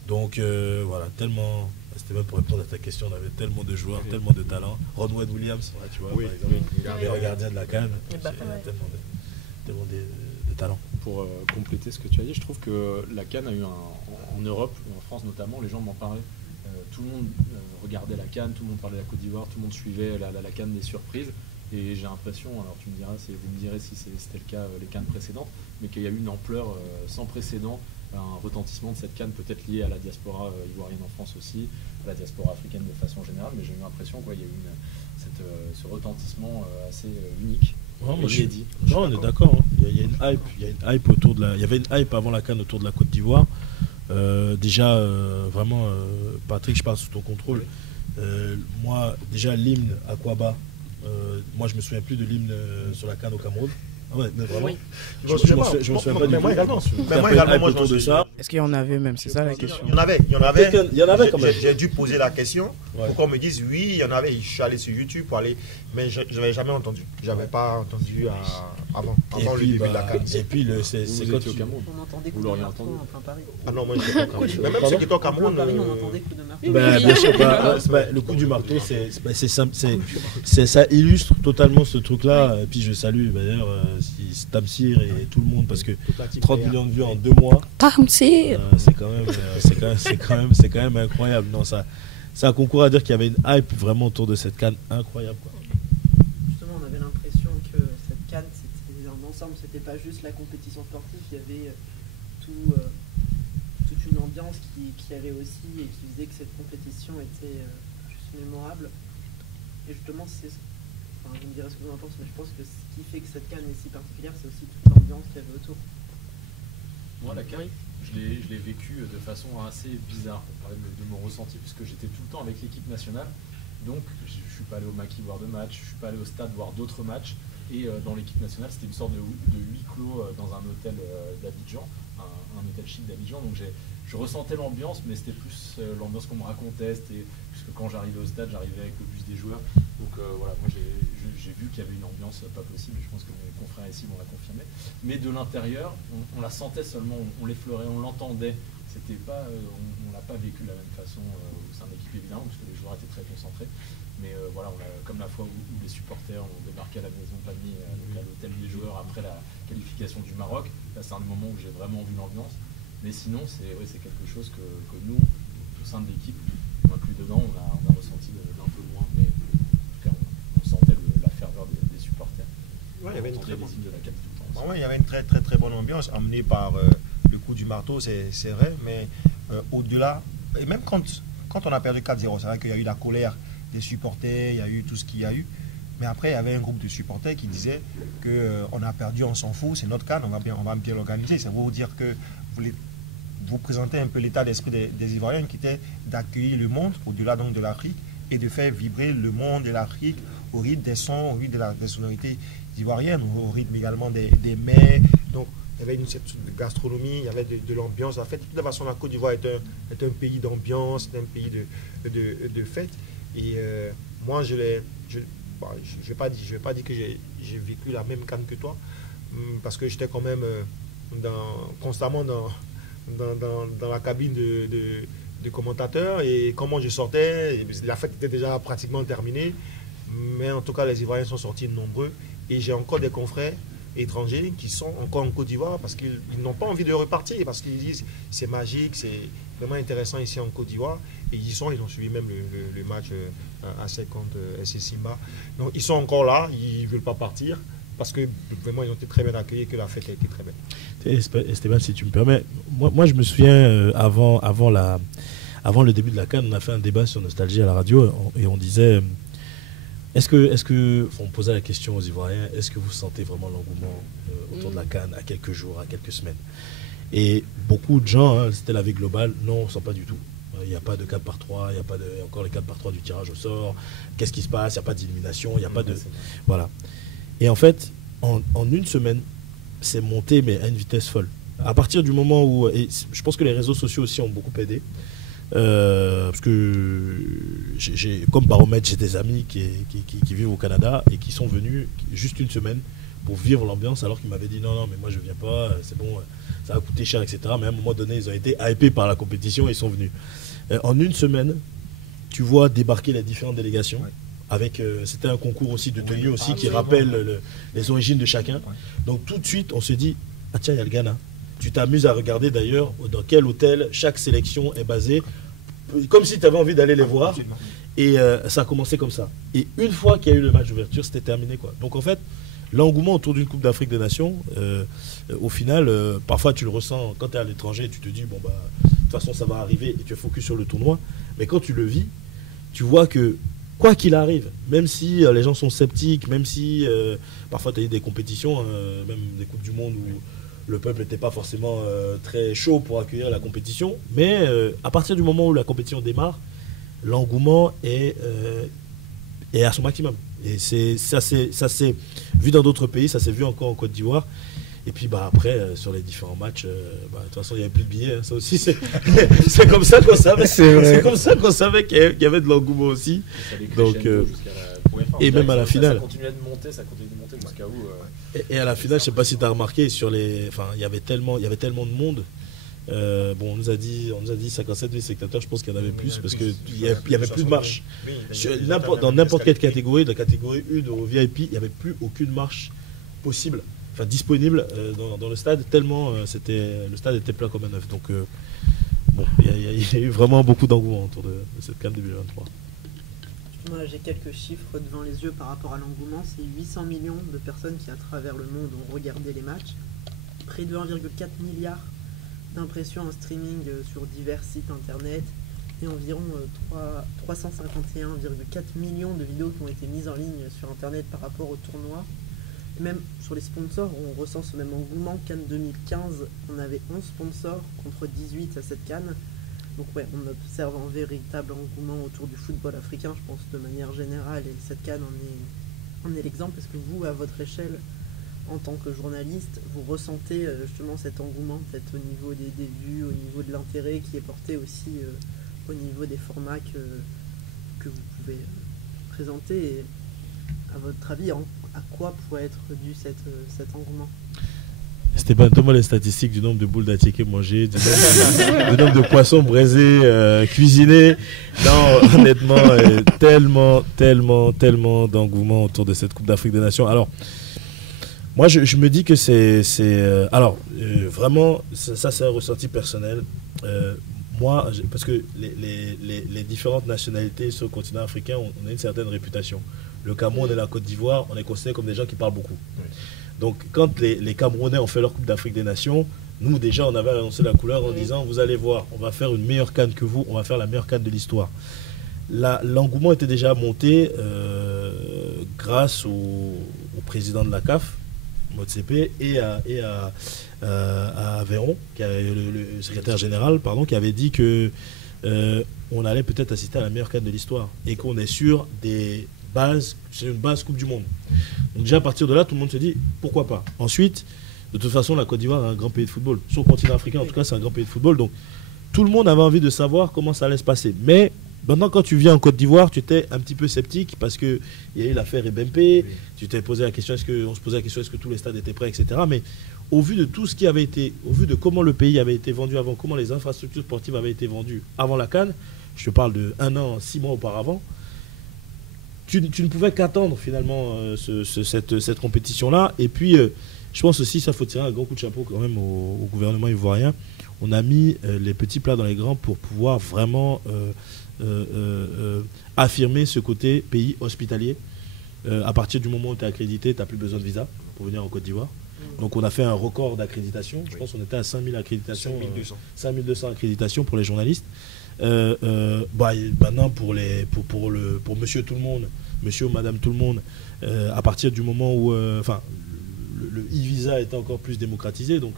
Donc voilà, tellement. C'était même pour répondre à ta question, on avait tellement de joueurs, tellement de talents. Ronwen Williams, ouais, tu vois, par exemple, le meilleur gardien de la CAN. Il y a tellement de talents. Pour compléter ce que tu as dit, je trouve que la CAN a eu en Europe, en France notamment, les gens m'en parlaient. Tout le monde regardait la CAN, tout le monde parlait de la Côte d'Ivoire, tout le monde suivait la CAN des surprises. Et j'ai l'impression, alors vous me direz si c'était le cas les CAN précédentes, mais qu'il y a eu une ampleur sans précédent, un retentissement de cette CAN peut-être lié à la diaspora ivoirienne en France aussi, à la diaspora africaine de façon générale, mais j'ai eu l'impression qu'il y a eu ce retentissement assez unique. Non, on est d'accord. Hein. Il y a une hype autour de il y avait une hype avant la CAN autour de la Côte d'Ivoire. Déjà, vraiment, Patrick, je parle sous ton contrôle. Moi, déjà, l'hymne Aquaba, moi, je me souviens plus de l'hymne sur la CAN au Cameroun. Ah ouais, mais vraiment. Oui. Je me souviens pas du tout. Moi également, autour de ça. Est-ce qu'il y en avait même? C'est ça la question. Il y en avait quand même. J'ai dû poser la question pour qu'on me dise oui, il y en avait. Je suis allé sur YouTube pour aller, mais je n'avais jamais entendu. J'avais pas entendu avant le début de la CAN. Et puis c'est quand tu au Cameroun. On entendait coup de marteau en plein Paris. Ah non, moi je n'étais pas au Cameroun. Mais même ceux qui étaient au Cameroun, on entendait coup de marteau. Bien sûr, le coup du marteau, c'est simple, ça illustre totalement ce truc-là. Et puis je salue d'ailleurs Tamsir et tout le monde parce que 30 millions de vues en 2 mois, c'est quand même incroyable. Non, ça concourt à dire qu'il y avait une hype vraiment autour de cette CAN incroyable, quoi. Justement, on avait l'impression que cette CAN, c'était un ensemble, c'était pas juste la compétition sportive, il y avait toute une ambiance qui allait aussi et qui faisait que cette compétition était juste mémorable. Et justement, vous me direz ce que vous en pensez, mais je pense que ce qui fait que cette CAN est si particulière, c'est aussi toute l'ambiance qu'il y avait autour. Moi, la CAN, je l'ai vécu de façon assez bizarre, pour parler de mon ressenti, puisque j'étais tout le temps avec l'équipe nationale. Donc, je ne suis pas allé au Maquis voir de matchs, je ne suis pas allé au stade voir d'autres matchs. Et dans l'équipe nationale, c'était une sorte de huis clos dans un hôtel d'Abidjan, un hôtel chic d'Abidjan. Donc, je ressentais l'ambiance, mais c'était plus l'ambiance qu'on me racontait. Puisque quand j'arrivais au stade, j'arrivais avec le bus des joueurs. Donc voilà, moi j'ai vu qu'il y avait une ambiance pas possible, et je pense que mes confrères ici vont la confirmer. Mais de l'intérieur, on la sentait seulement, on l'effleurait, on l'entendait. C'était pas, on l'a pas vécu de la même façon au sein de l'équipe évidemment, parce que les joueurs étaient très concentrés. Mais voilà, comme la fois où les supporters ont débarqué à la maison Panier, à l'hôtel des joueurs après la qualification du Maroc. Là, c'est un moment où j'ai vraiment vu l'ambiance. Mais sinon, c'est quelque chose que nous, au sein de l'équipe, inclus dedans, on a ressenti d'un peu moins. Mais en tout cas, on sentait la ferveur des supporters. Ouais, il y avait une très bonne de la CAN tout le temps. Ouais, il y avait une très très très bonne ambiance amenée par le coup du marteau, c'est vrai. Mais au-delà, et même quand on a perdu 4-0, c'est vrai qu'il y a eu la colère des supporters, il y a eu tout ce qu'il y a eu. Mais après, il y avait un groupe de supporters qui disaient qu'on a perdu, on s'en fout, c'est notre CAN, on va bien l'organiser. Ça veut vous dire que vous présentez un peu l'état d'esprit des Ivoiriens qui était d'accueillir le monde, au-delà donc de l'Afrique, et de faire vibrer le monde et l'Afrique au rythme des sons, au rythme des sonorités ivoiriennes, au rythme également des mets. Donc, il y avait une gastronomie, il y avait de l'ambiance. En fait, de toute façon, la Côte d'Ivoire est un pays d'ambiance, c'est un pays de fête. Et moi, je ne vais pas dire que j'ai vécu la même canne que toi, parce que j'étais quand même constamment dans la cabine de commentateur, et comment je sortais, la fête était déjà pratiquement terminée, mais en tout cas, les Ivoiriens sont sortis nombreux, et j'ai encore des confrères étrangers qui sont encore en Côte d'Ivoire parce qu'ils n'ont pas envie de repartir, parce qu'ils disent c'est magique, c'est vraiment intéressant ici en Côte d'Ivoire, et ils ont suivi même le match AC contre SC Simba. Donc ils sont encore là, ils ne veulent pas partir parce que vraiment ils ont été très bien accueillis, que la fête a été très belle. Esteban, si tu me permets, moi je me souviens avant le début de la CAN, on a fait un débat sur Nostalgie à la radio et on disait est-ce que on posait la question aux Ivoiriens, est-ce que vous sentez vraiment l'engouement autour de la CAN à quelques jours, à quelques semaines? Et beaucoup de gens, c'était l'avis global, non, on ne sent pas du tout. Il n'y a pas de 4 par 3, il n'y a pas encore les 4 par 3 du tirage au sort. Qu'est-ce qui se passe? Il n'y a pas d'élimination, il n'y a pas de... Voilà. Et en fait, en une semaine, c'est monté, mais à une vitesse folle. À partir du moment où... Et je pense que les réseaux sociaux aussi ont beaucoup aidé. Parce que comme baromètre, j'ai des amis qui vivent au Canada et qui sont venus juste une semaine pour vivre l'ambiance, alors qu'ils m'avaient dit non, mais moi je viens pas, c'est bon, ça va coûter cher, etc. Mais à un moment donné, ils ont été hypés par la compétition et ils sont venus. En une semaine, tu vois débarquer les différentes délégations. Avec, c'était un concours aussi de tenue aussi qui rappelle les origines de chacun. Donc tout de suite, on se dit, ah tiens, il y a le Ghana. Tu t'amuses à regarder d'ailleurs dans quel hôtel chaque sélection est basée, comme si tu avais envie d'aller les voir. Et ça a commencé comme ça. Et une fois qu'il y a eu le match d'ouverture, c'était terminé, quoi. Donc en fait, l'engouement autour d'une Coupe d'Afrique des Nations, au final, parfois tu le ressens quand tu es à l'étranger, tu te dis, bon, bah, de toute façon ça va arriver et tu es focus sur le tournoi. Mais quand tu le vis, tu vois que quoi qu'il arrive, même si les gens sont sceptiques, même si parfois tu as eu des compétitions, même des Coupes du Monde où le peuple n'était pas forcément très chaud pour accueillir la compétition, mais à partir du moment où la compétition démarre, l'engouement est à son maximum. Et ça s'est vu dans d'autres pays, ça s'est vu encore en Côte d'Ivoire. Et puis après, sur les différents matchs, de toute façon, il n'y avait plus de billets. Hein, ça aussi, c'est comme ça qu'on savait. C'est comme ça qu'on savait qu'il y avait de l'engouement aussi. Donc, et même à la finale. Ça continuait de monter jusqu'à où et à la finale, je ne sais pas si tu as remarqué, il y avait tellement de monde. On nous a dit 57 000 spectateurs, je pense qu'il y en avait plus parce qu'il n'y avait plus de marche. Dans n'importe quelle catégorie, de la catégorie 1 au VIP, il n'y avait plus aucune marche possible, disponible dans le stade, tellement le stade était plein comme un œuf. Donc il y a eu vraiment beaucoup d'engouement autour de cette CAN 2023. Moi, j'ai quelques chiffres devant les yeux par rapport à l'engouement. C'est 800 millions de personnes qui, à travers le monde, ont regardé les matchs. Près de 1,4 milliard d'impressions en streaming sur divers sites internet. Et environ 351,4 millions de vidéos qui ont été mises en ligne sur internet par rapport au tournoi. Et même sur les sponsors, on ressent ce même engouement. CAN 2015, on avait 11 sponsors contre 18 à cette CAN. Donc on observe un véritable engouement autour du football africain, je pense, de manière générale, et cette CAN en est l'exemple. Est-ce que vous, à votre échelle, en tant que journaliste, vous ressentez justement cet engouement, peut-être au niveau des vues, au niveau de l'intérêt qui est porté aussi au niveau des formats que vous pouvez présenter, et à votre avis, à quoi pourrait être dû cet engouement? Esteban, donne-moi les statistiques du nombre de boules d'attiqué mangées, du nombre de poissons braisés, cuisinés. Non, honnêtement, tellement d'engouement autour de cette Coupe d'Afrique des Nations. Alors, moi, je me dis que vraiment, ça c'est un ressenti personnel. Moi, parce que les différentes nationalités sur le continent africain, on a une certaine réputation. Le Cameroun et la Côte d'Ivoire, on est considérés comme des gens qui parlent beaucoup. Oui. Donc, quand les Camerounais ont fait leur Coupe d'Afrique des Nations, nous, déjà, on avait annoncé la couleur en disant, vous allez voir, on va faire une meilleure CAN que vous, on va faire la meilleure CAN de l'histoire. l'engouement était déjà monté grâce au président de la CAF, Motsepe, et à Véron, le secrétaire général, pardon, qui avait dit que on allait peut-être assister à la meilleure CAN de l'histoire et qu'on est sur des bases, c'est une base Coupe du Monde. Donc déjà à partir de là, tout le monde se dit pourquoi pas. Ensuite, de toute façon, la Côte d'Ivoire est un grand pays de football. Sur le continent africain, en tout cas, c'est un grand pays de football. Donc tout le monde avait envie de savoir comment ça allait se passer. Mais maintenant, quand tu viens en Côte d'Ivoire, tu étais un petit peu sceptique parce qu'il y a eu l'affaire Ebempe. Oui. Tu t'es posé la question, on se posait la question, est-ce que tous les stades étaient prêts, etc. Mais au vu de tout ce qui avait été, au vu de comment le pays avait été vendu avant, comment les infrastructures sportives avaient été vendues avant la CAN, je te parle de 1 an, 6 mois auparavant, tu ne pouvais qu'attendre finalement cette compétition-là. Et puis, je pense aussi, ça faut tirer un grand coup de chapeau quand même au gouvernement ivoirien. On a mis les petits plats dans les grands pour pouvoir vraiment affirmer ce côté pays hospitalier. À partir du moment où tu es accrédité, tu n'as plus besoin de visa pour venir en Côte d'Ivoire. Donc on a fait un record d'accréditation. Je pense qu'on était à 5000 accréditations, 5200 accréditations pour les journalistes. Maintenant pour monsieur tout le monde, monsieur ou madame tout le monde, à partir du moment où le e-visa était encore plus démocratisé, donc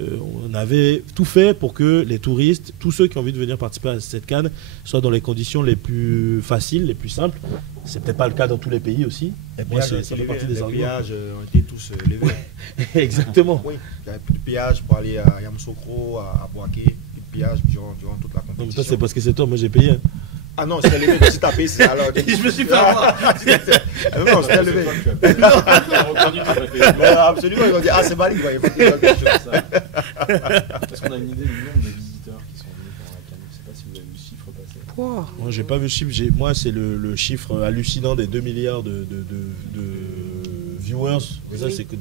on avait tout fait pour que les touristes, tous ceux qui ont envie de venir participer à cette CAN, soient dans les conditions les plus faciles, les plus simples. C'est peut-être pas le cas dans tous les pays aussi. Moi, ça fait partie des arguments. Les péages ont été tous levés. Ouais. Exactement. Oui, il n'y avait plus de péage pour aller à Yamoussoukro, à Boaké, plus de péage durant toute la compétition. Non, mais toi, c'est parce que c'est toi, moi j'ai payé. Ah non, c'était levé, mais si t'as payé, c'est alors. Je me suis fait avoir. Non, c'était levé. Absolument, ils ont dit, ah, c'est Malik, il faut quelque chose. Est-ce qu'on a une idée du nombre de visiteurs qui sont venus pendant la CAN? Je ne sais pas si vous avez vu le chiffre passer. Moi, j'ai pas vu le chiffre. Moi, c'est le chiffre hallucinant des 2 milliards de viewers. Oui. Ça, c'est que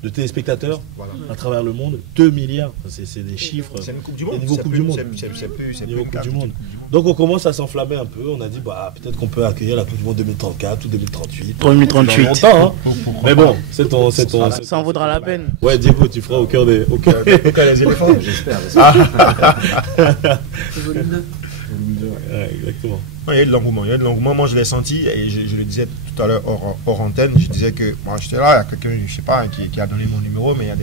de téléspectateurs à travers le monde. 2 milliards. C'est des chiffres. C'est une Coupe du Monde. Niveau Coupe du Monde. C'est niveau Coupe du Monde. Donc, on commence à s'enflammer un peu. On a dit, peut-être qu'on peut accueillir la Coupe du Monde 2034 ou 2038. 2038. Longtemps, hein. Mais bon, c'est ton. Ça en vaudra la peine. Ouais, Diego, tu feras au cœur des éléphants. J'espère. Volume 2. Ouais, exactement. Il y a de l'engouement. Moi, je l'ai senti et je le disais tout à l'heure hors antenne. Je disais que moi, j'étais là, il y a quelqu'un, je sais pas, qui a donné mon numéro, mais il y a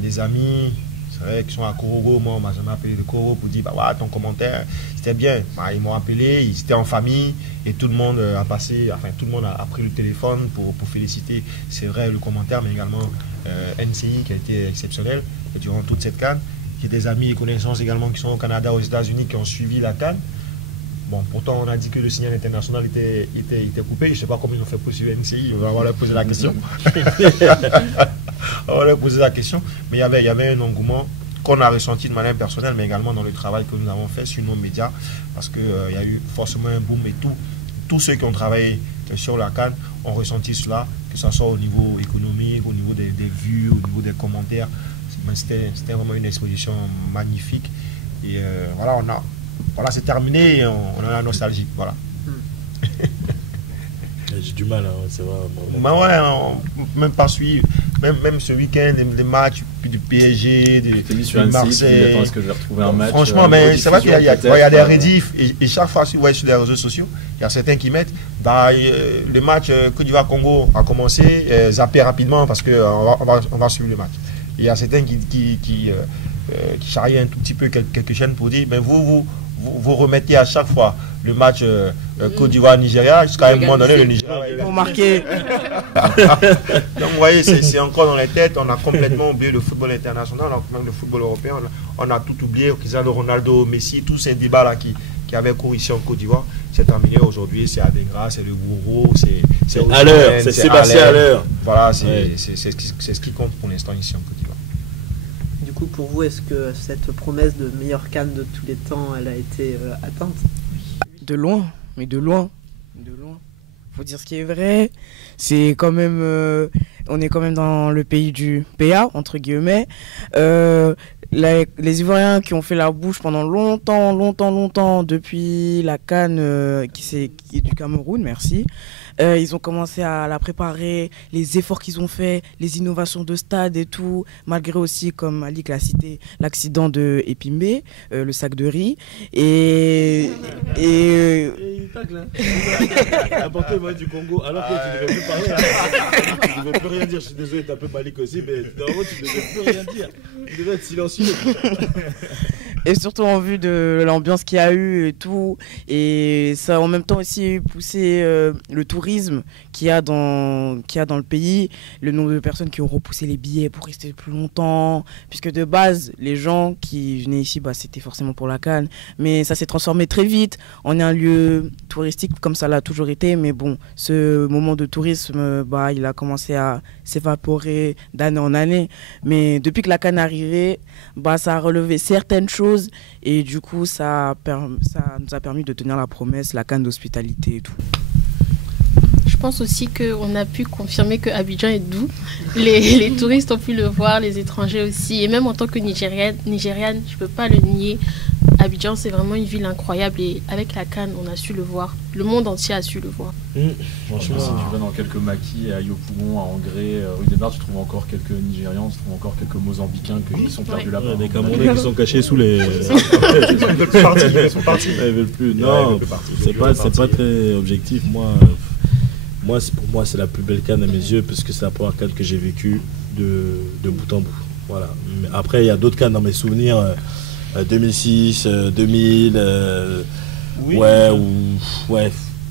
des amis, c'est vrai, qui sont à Korogo. Moi, on m'a jamais appelé de Korogo pour dire, ton commentaire, c'était bien. Ils m'ont appelé, ils étaient en famille et tout le monde a pris le téléphone pour féliciter. C'est vrai, le commentaire, mais également NCI qui a été exceptionnel durant toute cette CAN. J'ai des amis et connaissances également qui sont au Canada, aux États-Unis, qui ont suivi la CAN. Bon, pourtant, on a dit que le signal international était coupé. Je ne sais pas comment ils ont fait pour suivre NCI. On va leur poser la question. Mais il y avait un engouement qu'on a ressenti de manière personnelle, mais également dans le travail que nous avons fait sur nos médias. Parce qu'il y a eu forcément un boom et tous ceux qui ont travaillé sur la CAN ont ressenti cela, que ce soit au niveau économique, au niveau des vues, au niveau des commentaires. C'était vraiment une exposition magnifique. Et voilà, c'est terminé, on a la nostalgie. Voilà. J'ai du mal, c'est vrai. Même pas suivre. Même ce week-end, des matchs du PSG, de Marseille. Est-ce que je vais retrouver un match? Franchement, mais c'est vrai qu'il y a des rediffs. Et chaque fois, sur les réseaux sociaux, il y a certains qui mettent. Le match Côte d'Ivoire-Congo a commencé, zappé rapidement parce qu'on va suivre le match. Il y a certains qui charrient un tout petit peu quelques chaînes pour dire, mais vous remettez à chaque fois le match Côte d'Ivoire-Nigeria, jusqu'à un moment donné, le Nigeria. Pour marquer. Donc vous voyez, c'est encore dans les têtes, on a complètement oublié le football international, même le football européen, on a tout oublié, Cristiano Ronaldo, Messi, tous ces débats-là qui avaient cours ici en Côte d'Ivoire, c'est terminé aujourd'hui, c'est Adengra, c'est le Gourou, c'est à l'heure, c'est Sébastien à l'heure. Voilà, c'est ce qui compte pour l'instant ici en Côte d'Ivoire. Du coup, pour vous, est-ce que cette promesse de meilleure CAN de tous les temps, elle a été atteinte? De loin, mais de loin. Faut dire ce qui est vrai. C'est quand même, on est quand même dans le pays du PA entre guillemets. les Ivoiriens qui ont fait la bouche pendant longtemps, depuis la CAN qui est du Cameroun, merci. Ils ont commencé à la préparer, les efforts qu'ils ont fait, les innovations de stade et tout, malgré aussi, comme Malik l'a cité, l'accident de Epimbe, le sac de riz. Et il tacle, hein. Apportez-moi du Congo, alors que tu ne devais plus parler. Tu ne devais plus rien dire. Je suis désolé, t'es un peu Malik aussi, mais normalement, tu ne devais plus rien dire. Tu devais être silencieux. Et surtout en vue de l'ambiance qu'il y a eu et tout. Et ça a en même temps aussi poussé le tourisme qu'il y a dans le pays. Le nombre de personnes qui ont repoussé les billets pour rester plus longtemps. Puisque de base, les gens qui venaient ici, c'était forcément pour la CAN. Mais ça s'est transformé très vite en un lieu touristique comme ça l'a toujours été. Mais bon, ce moment de tourisme, il a commencé à s'évaporer d'année en année. Mais depuis que la CAN est arrivée, ça a relevé certaines choses. Et du coup, ça nous a permis de tenir la promesse, la CAN d'hospitalité et tout. Je pense aussi qu'on a pu confirmer que Abidjan est doux. Les touristes ont pu le voir, les étrangers aussi. Et même en tant que Nigériane, je ne peux pas le nier. Abidjan, c'est vraiment une ville incroyable. Et avec la CAN, on a su le voir. Le monde entier a su le voir. Franchement, si tu vas dans quelques maquis, à Yopougon, à Angré, rue des Barres, tu trouves encore quelques Nigérians, tu trouves encore quelques Mozambicains qui sont perdus là-bas. Des Camerounais qui sont cachés sous les... Ils sont partis. Ils veulent plus. Non, c'est pas très objectif. Pour moi, c'est la plus belle CAN à mes yeux parce que c'est la première CAN que j'ai vécue de bout en bout. Voilà. Mais après, il y a d'autres CAN dans mes souvenirs. 2006, 2000,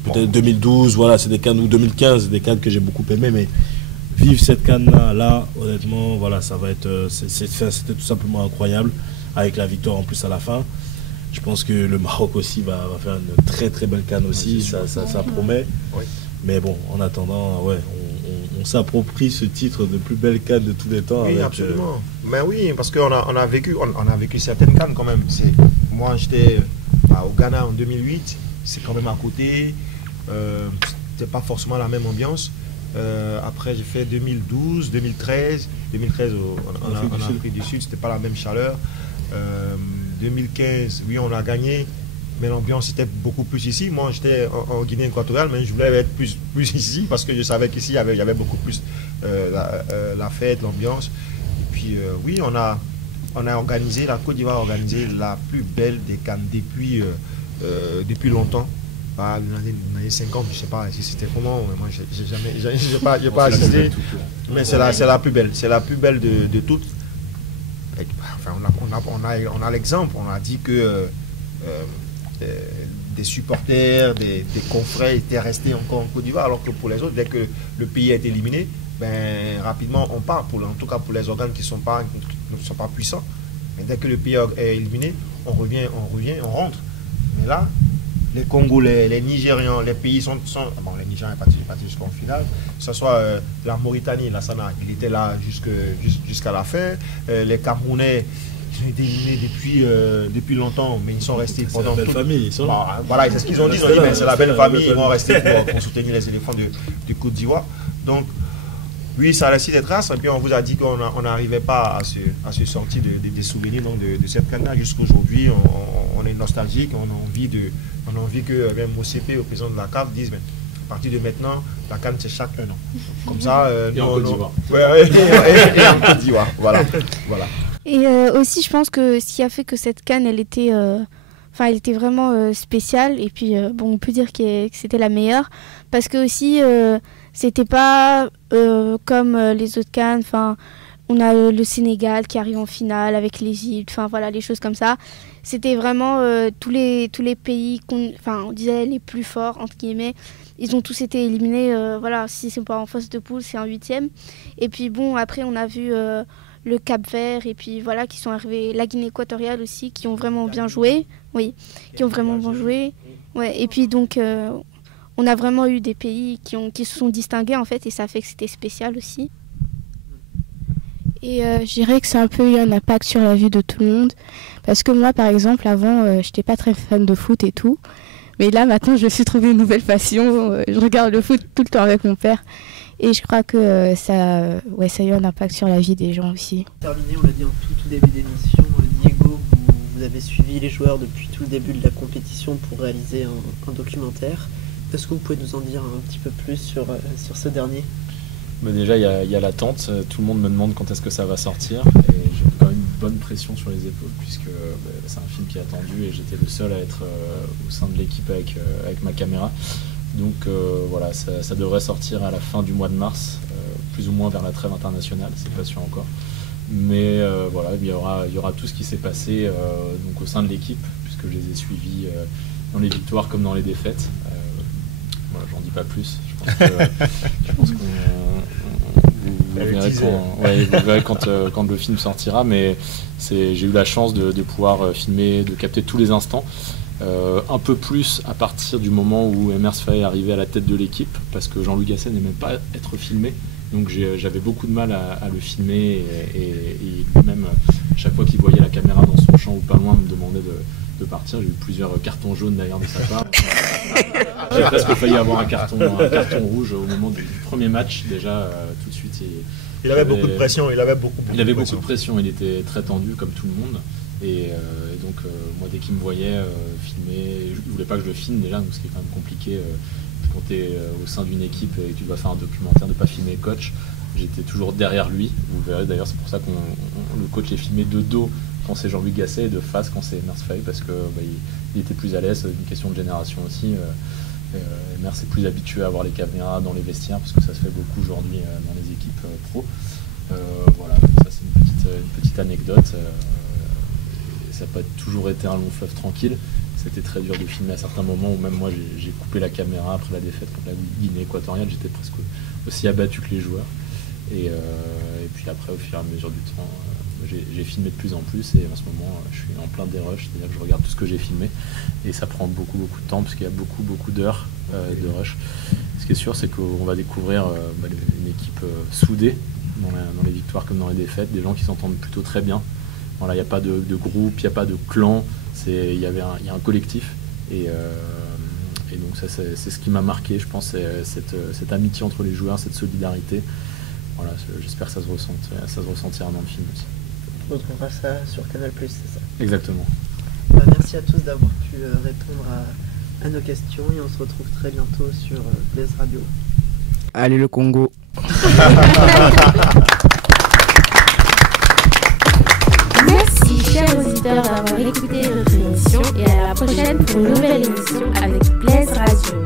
peut-être 2012. Voilà, c'est des CAN ou 2015, des CAN que j'ai beaucoup aimé. Mais vivre cette CAN-là, honnêtement, voilà, ça va être, c'était tout simplement incroyable avec la victoire en plus à la fin. Je pense que le Maroc aussi va faire une très très belle CAN aussi, ça promet. Oui. Mais bon, en attendant, on s'approprie ce titre de plus belle CAN de tous les temps. Oui, absolument. Mais oui, parce qu'on a vécu certaines CAN quand même. Moi, j'étais au Ghana en 2008, c'est quand même à côté. C'était pas forcément la même ambiance. Après, j'ai fait 2012, 2013. 2013 en Afrique du Sud, c'était pas la même chaleur. 2015, oui, on a gagné. Mais l'ambiance était beaucoup plus ici. Moi, j'étais en Guinée équatoriale, mais je voulais être plus ici parce que je savais qu'ici, il y avait beaucoup plus la fête, l'ambiance. Et puis, oui, on a organisé, la Côte d'Ivoire a organisé la plus belle des CAN depuis longtemps. Dans les années 50, je ne sais pas si c'était comment. Moi, j'ai pas assisté. Mais c'est la plus belle. C'est la plus belle de toutes. Enfin, on a l'exemple. On a dit que... des supporters, des confrères étaient restés encore en Côte d'Ivoire, alors que pour les autres, dès que le pays est éliminé, rapidement on part, en tout cas pour les organes qui ne sont pas puissants. Mais dès que le pays est éliminé, on revient, on rentre. Mais là, les Congolais, les Nigérians, les pays sont les Nigériens sont partis jusqu'en finale, que ce soit la Mauritanie, la Sana, il était là jusqu'à la fin, les Camerounais, ils ont été éliminés depuis longtemps, mais ils sont restés pendant toute la famille. Voilà, c'est ce qu'ils ont dit. Ils ont dit, c'est la belle famille, ils vont rester pour soutenir les éléphants du Côte d'Ivoire. Donc, oui, ça a laissé des traces. Et puis, on vous a dit qu'on n'arrivait pas à se sortir des souvenirs de cette CAN-là. Jusqu'aujourd'hui, on est nostalgique. On a envie que même OCP, au président de la CAF, dise, mais à partir de maintenant, la CAN, c'est chaque 1 an. Comme ça, et en Côte d'Ivoire. Et en Côte d'Ivoire. Voilà. Et aussi, je pense que ce qui a fait que cette CAN, elle était vraiment spéciale. Et puis, on peut dire que c'était la meilleure. Parce que aussi, c'était pas comme les autres CAN. On a le Sénégal qui arrive en finale avec l'Égypte. Les choses comme ça. C'était vraiment tous les pays, on disait les plus forts, entre guillemets. Ils ont tous été éliminés. Si c'est pas en phase de poule, c'est en 8e. Et puis, après, on a vu... le Cap-Vert et puis qui sont arrivés, la Guinée équatoriale aussi, qui ont vraiment bien joué, et puis donc on a vraiment eu des pays qui se sont distingués en fait, et ça fait que c'était spécial aussi. Et je dirais que ça a un peu eu un impact sur la vie de tout le monde, parce que moi par exemple avant j'étais pas très fan de foot et tout, mais là maintenant je me suis trouvé une nouvelle passion, je regarde le foot tout le temps avec mon père. Et je crois que ça a eu un impact sur la vie des gens aussi. Terminé, on l'a dit en tout début d'émission, Diego, vous avez suivi les joueurs depuis tout le début de la compétition pour réaliser un documentaire. Est-ce que vous pouvez nous en dire un petit peu plus sur ce dernier ? Déjà, il y a l'attente. Tout le monde me demande quand est-ce que ça va sortir. Et j'ai quand même une bonne pression sur les épaules, puisque c'est un film qui est attendu et j'étais le seul à être au sein de l'équipe avec ma caméra. Donc voilà, ça devrait sortir à la fin du mois de mars, plus ou moins vers la trêve internationale, c'est pas sûr encore. Mais voilà, il y aura tout ce qui s'est passé donc au sein de l'équipe, puisque je les ai suivis dans les victoires comme dans les défaites. Voilà, j'en dis pas plus. Je pense qu'on vous verrez quand le film sortira, mais j'ai eu la chance de pouvoir filmer, de capter tous les instants. Un peu plus à partir du moment où Emers Faé est arrivé à la tête de l'équipe, parce que Jean-Louis Gasset n'aimait pas être filmé, donc j'avais beaucoup de mal à le filmer, et lui-même, chaque fois qu'il voyait la caméra dans son champ ou pas loin, me demandait de partir. J'ai eu plusieurs cartons jaunes d'ailleurs de sa part. J'ai presque failli avoir un carton rouge au moment du premier match, déjà tout de suite. Il avait beaucoup de pression, il avait beaucoup de pression, il était très tendu comme tout le monde. Et donc moi, dès qu'il me voyait filmer, il voulait pas que je le filme déjà, donc ce qui est quand même compliqué quand tu es au sein d'une équipe et que tu dois faire un documentaire, de pas filmer le coach. J'étais toujours derrière lui, vous verrez d'ailleurs, c'est pour ça que le coach est filmé de dos quand c'est Jean-Louis Gasset et de face quand c'est Emers Faé, parce que il était plus à l'aise, c'est une question de génération aussi. Emers est plus habitué à avoir les caméras dans les vestiaires, parce que ça se fait beaucoup aujourd'hui dans les équipes pro. Voilà, ça c'est une petite anecdote. Ça n'a pas toujours été un long fleuve tranquille. C'était très dur de filmer à certains moments où même moi j'ai coupé la caméra après la défaite contre la Guinée équatoriale. J'étais presque aussi abattu que les joueurs. Et puis après, au fur et à mesure du temps, j'ai filmé de plus en plus, et en ce moment je suis en plein dérush, c'est-à-dire que je regarde tout ce que j'ai filmé et ça prend beaucoup de temps parce qu'il y a beaucoup d'heures de rush. Ce qui est sûr, c'est qu'on va découvrir une équipe soudée dans les victoires comme dans les défaites, des gens qui s'entendent plutôt très bien. Voilà, il n'y a pas de groupe, il n'y a pas de clan, il y a un collectif, et donc ça c'est ce qui m'a marqué, je pense, cette amitié entre les joueurs, cette solidarité. Voilà, j'espère que ça se ressentira dans le film aussi. On retrouvera ça sur Canal+, c'est ça ? Exactement. Merci à tous d'avoir pu répondre à nos questions, et on se retrouve très bientôt sur Blaise Radio. Allez le Congo. Merci chers auditeurs d'avoir écouté notre émission, et à la prochaine pour une nouvelle émission avec Blaise Radio.